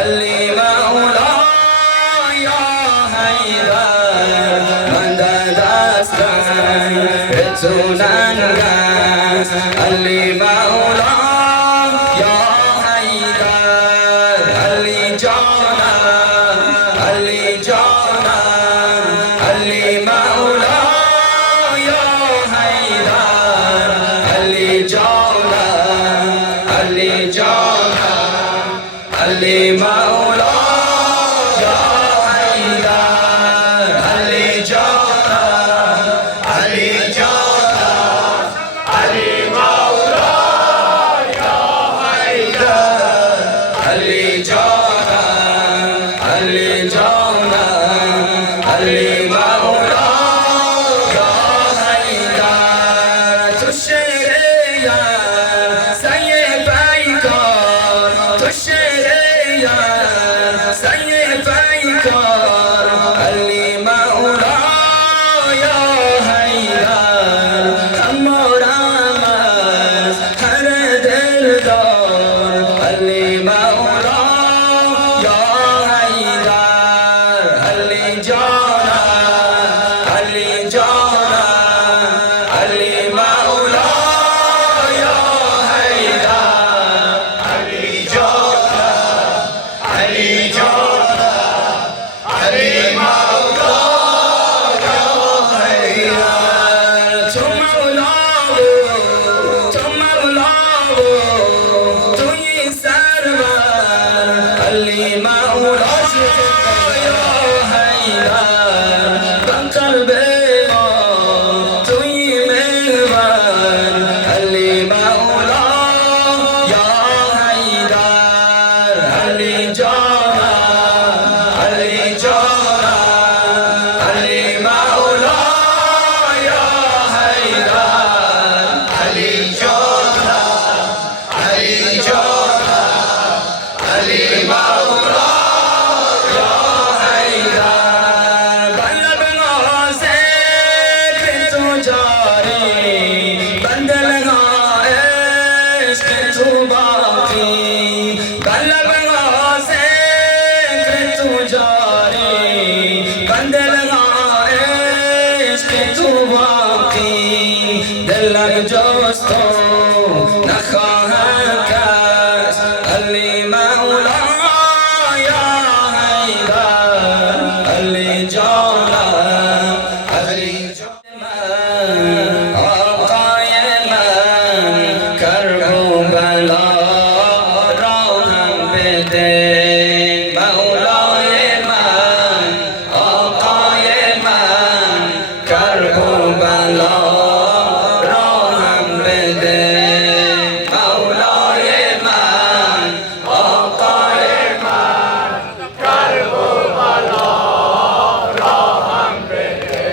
علی مولا یا حیدر مدد است بتونن علی مولا یا حیدر علی جانم علی جانم علی مولا یا حیدر علی جانم علی جانم علی مولا یا حیدر علی جانم علی جانم علی مولا یا حیدر علی جانم علی جانم علی مولا یا حیدر تو شعر یار سید پیکار تو شعر یار سید پیکار علی مولا یا حیدر همارم از هر دلدار علی مولا یا حیدر علی جانم علی جانم علی مولا یا حیدر علی جانم علی جانم علی مولا یا حیدر تو مولا تو مولا توی سرور علی مولا یا حیدر من قلب ما توی محور علی مولا یا حیدر علی جانم علی جانم علی مولا یا حیدر علی جانم علی جانم علی مولا یا حیدر بلب نازک تو جاری بندل عشق تو باقی بلب نازک تو جاری بندل عشق تو باقی دلم جز تو نخواهم کس علی مولا یا حیدر علی جانم علی جانم آقای من کرب و بلا راهم بده مولای من آقای من کرب و بلا راهم بده مولای من آقای من کرب و بلا راهم بده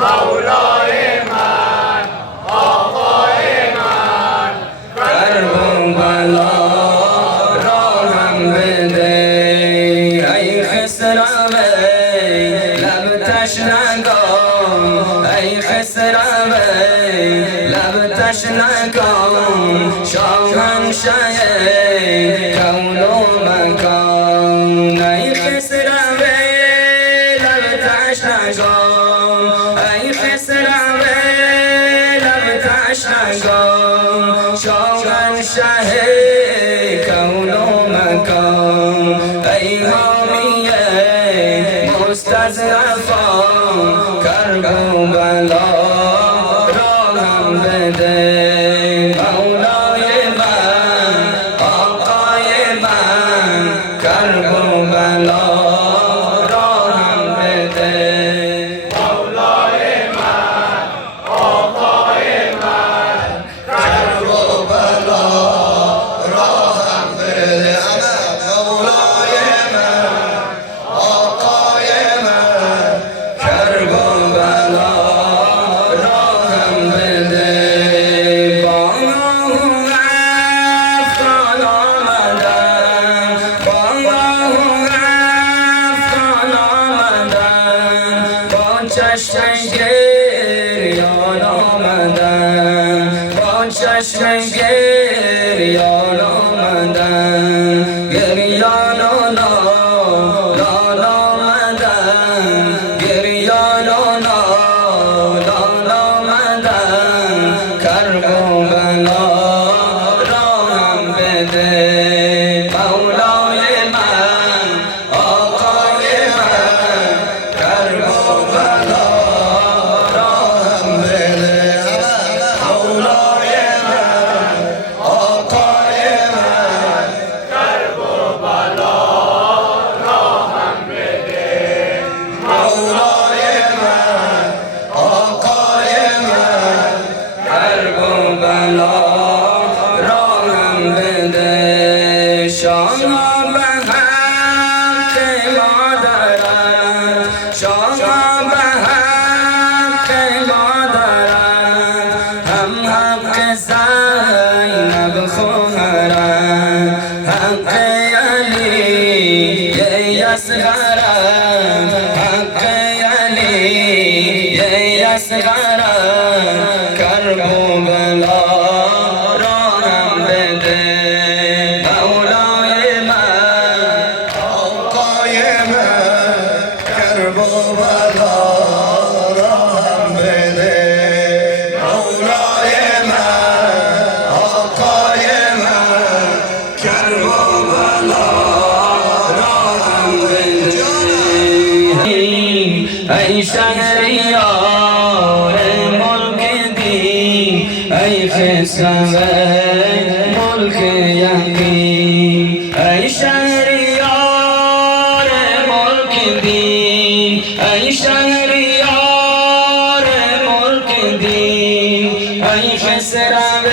مولای من آقای من کرب و بلا راهم بده ای خسرمه لب تشنگان ای خسرمه لب تشنگان شاهنشه کون و مکان ای خسرمه لب تشنگان ای خسرمه لب تشنگان شاهنشه کون و مکان ای حامیه مستضعفان کرب و بلا راهم بده شما به حق مادرت، شما به حق مادرت، هم حق زینب خواهرت، حق علی اصغرت، حق علی اصغرت، کرب و بلا را هم بده مولای من، آقای من، کرب و بلا را هم بده مولای من، آقای من، کرب و بلا را هم بده. ای شهریار ملک دین، ای خسرو ملک یقین، ای شهریار ملک دین، ای شهریار ملک دین، ای خسرو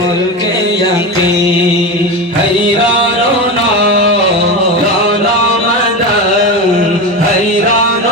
ملک یقین، حیران و نالان آمدن، حیران و